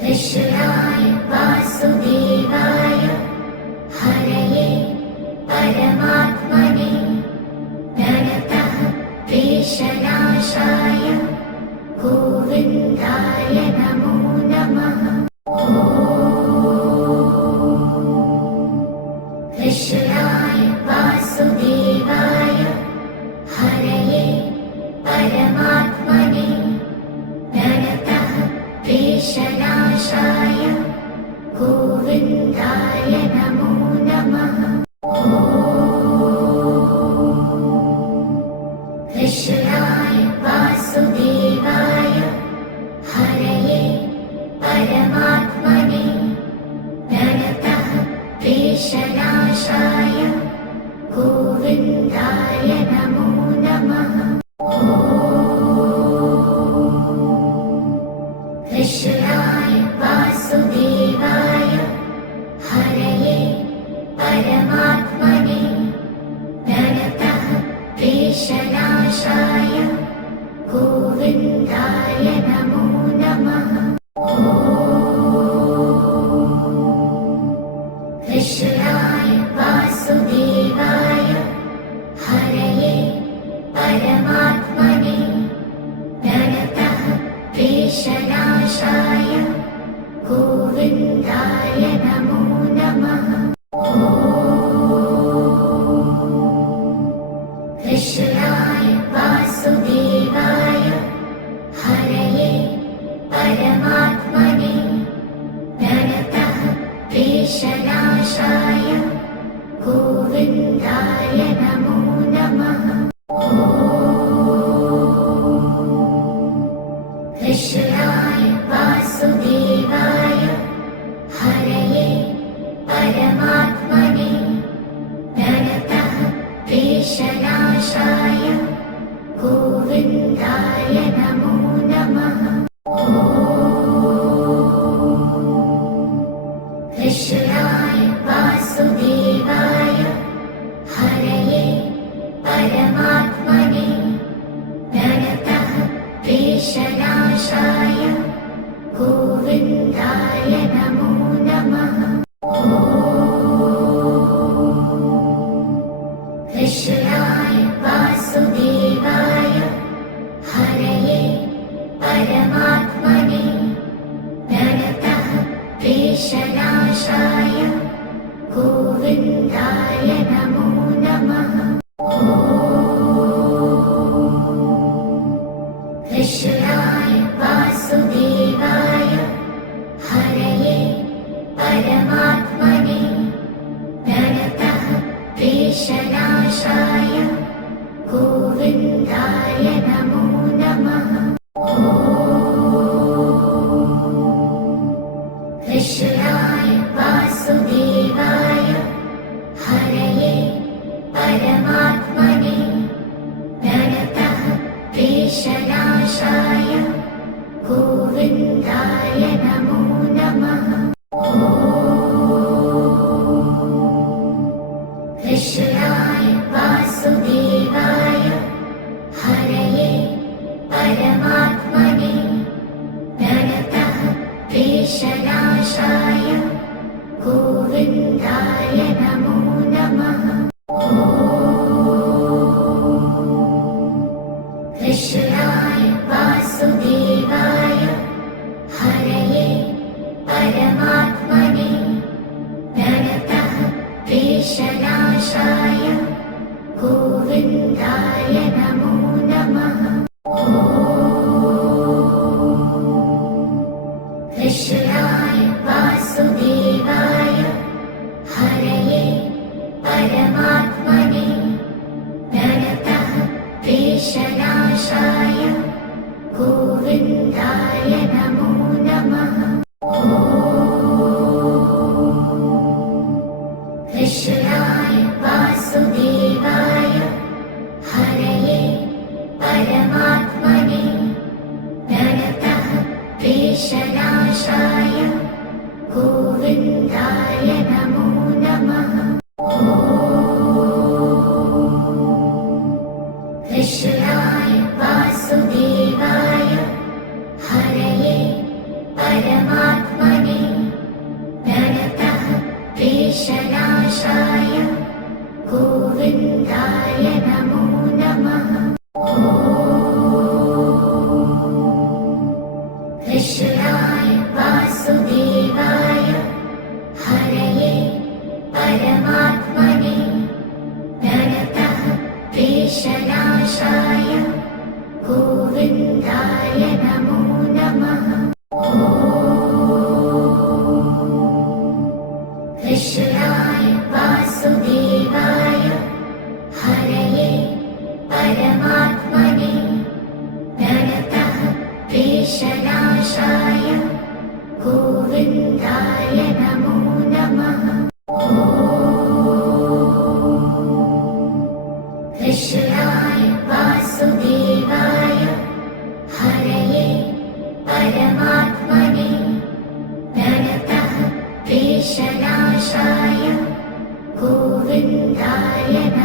कृष्णाय वासुदेवाय हरये परमात्मने प्रणतः क्लेशनाशाय गोविन्दाय नमो नमः। कृष्णाय वासुदेवाय हरये परमात्मने प्रणतः क्लेशनाशाय गोविन्दाय नमो नमः। कृष्णाय वासुदेवाय हरये परमात्मने प्रणतः क्लेशनाशाय गोविन्दाय नमो नमः। कृष्णाय वासुदेवाय हरये परमात्मने प्रणतः क्लेशनाशाय गोविन्दाय नमो नमः। कृष्णाय वासुदेवाय हरये परमात्मने प्रणतः क्लेशनाशाय गोविन्दाय नमो नमः। कृष्णाय वासुदेवाय हरये परमात्मने प्रणतः क्लेशनाशाय गोविन्दाय नमो नमः। कृष्णाय वासुदेवाय हरये परमात्मने प्रणतः क्लेशनाशाय गोविन्दाय नमो नमः। कृष्णाय वासुदेवाय हरये परमात्मने प्रणतः क्लेशनाशाय गोविन्दाय नमो नमः। कृष्णाय वासुदेवाय हरये परमात्मने प्रणतः क्लेशनाशाय गोविन्दाय नमो नमः। कृष्णाय वासुदेवाय हरये परमात्मने प्रणतः क्लेशनाशाय गोविन्दाय नमो नमः। कृष्णाय वासुदेवाय हरये परमात्मने प्रणतः क्लेशनाशाय गोविन्दाय नमो नमः। कृष्णाय वासुदेवाय हरये परमात्मने प्रणतः क्लेशनाशाय गोविन्दाय नमो नमः। कृष्णाय वासुदेवाय हरये परमात्मने प्रणतः क्लेशनाशाय गोविन्दाय नमो नमः। परमात्मने प्रणतः क्लेशनाशाय गोविन्दाय नमः।